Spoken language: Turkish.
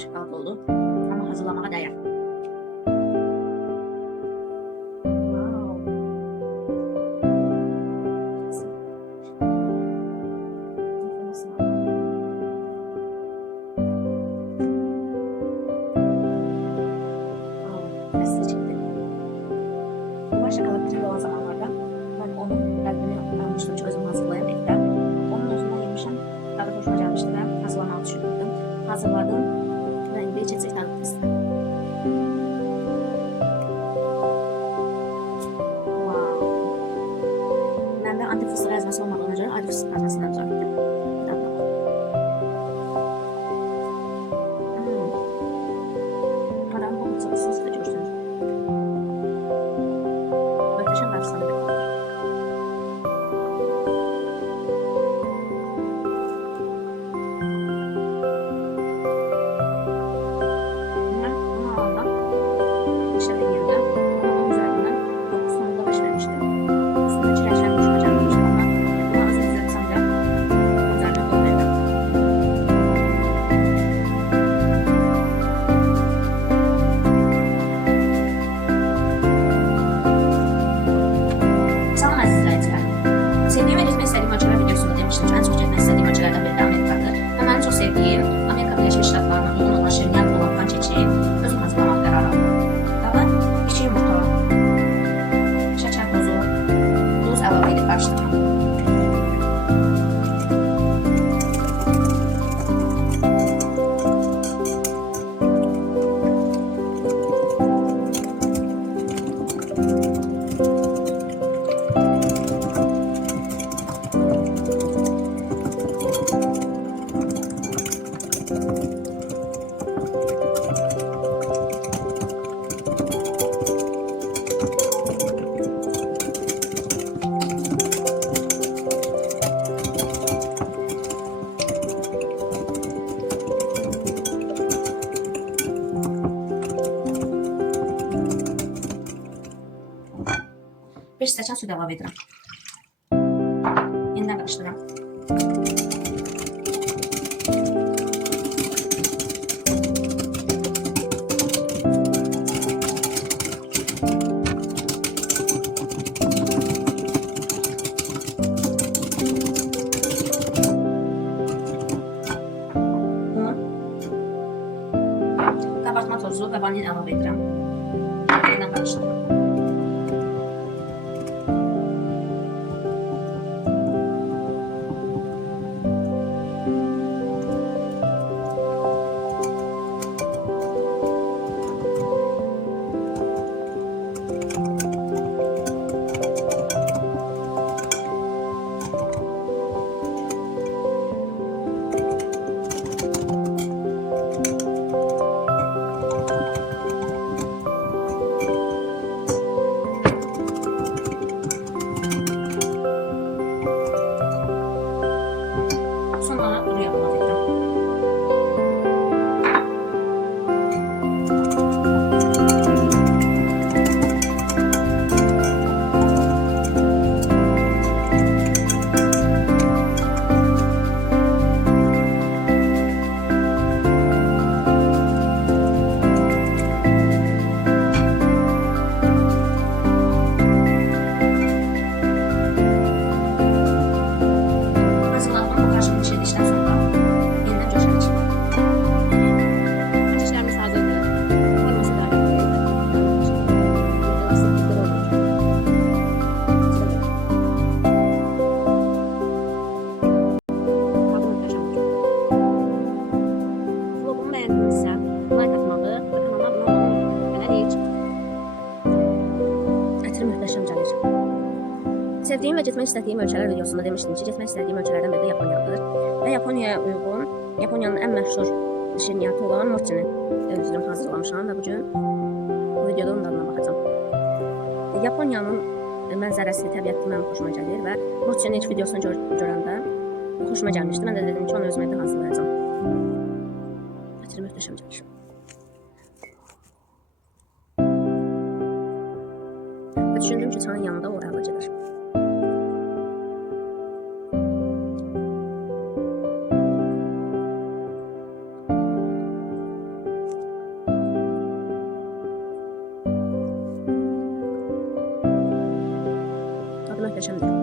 şokolad oldu. Ama hazırlamaya değer. Şokoladçı olan zamanlarda ben onun kalbini almıştım, çözüm hazırlayan ekler. Onun özünden yemişim, tadı hoşuma gelmişti ve hazırlamayı düşünürdüm. Hazırladım ve indi gerçekten ısıtı. Wow. Ben de anti fıstık ezmesi olmadığına göre anti fıstık ezmesinden düzelttim. Adam bu sos da görsünüz. Muhteşem bir efsane bir tadı. Sevdiğim ve gitmek istediğim ölçüler videosunda demiştim ki en çok gitmek istediğim ölçülerden biri de Amerika'dır. Ve benim çok sevdiğim Amerika Birleşmiş Ştatları'nın uzun olan şirin olan pançeçi özüm hazırlamak kararı aldım. Ve 2 yumurta, şeker tozu, tuz əlavə edib karıştırdım. Bir stəkan süd əlavə edirəm. Yenidən qarışdırıram. Kabartma tozu və vanil əlavə edirəm. Yenidən qarışdırıram. Sonra duru yapmak ediyorum. Sevdiğim ve gitmek istediğim ölçüler videosunda demiştim ki gitmek istediğim ölçülerden biri de Yaponiyadır. Ve Yaponya'ya uygun, Yaponya'nın en meşhur şirniyyatı olan mochini özüm hazırlamışam ve bugün bu videoda onun tadına bakacağım. Yaponya'nın mənzərəsi, təbiəti mənim xoşuma gəlir və mochinin ilk videosunu görəndə xoşuma gəlmişdi. Mən də dedim ki, onu özüm evdə hazırlayacağım. Ətri möhtəşəm gəlir. Və düşündüm ki, çayın yanında o əla gedir. möhtəşəmdir.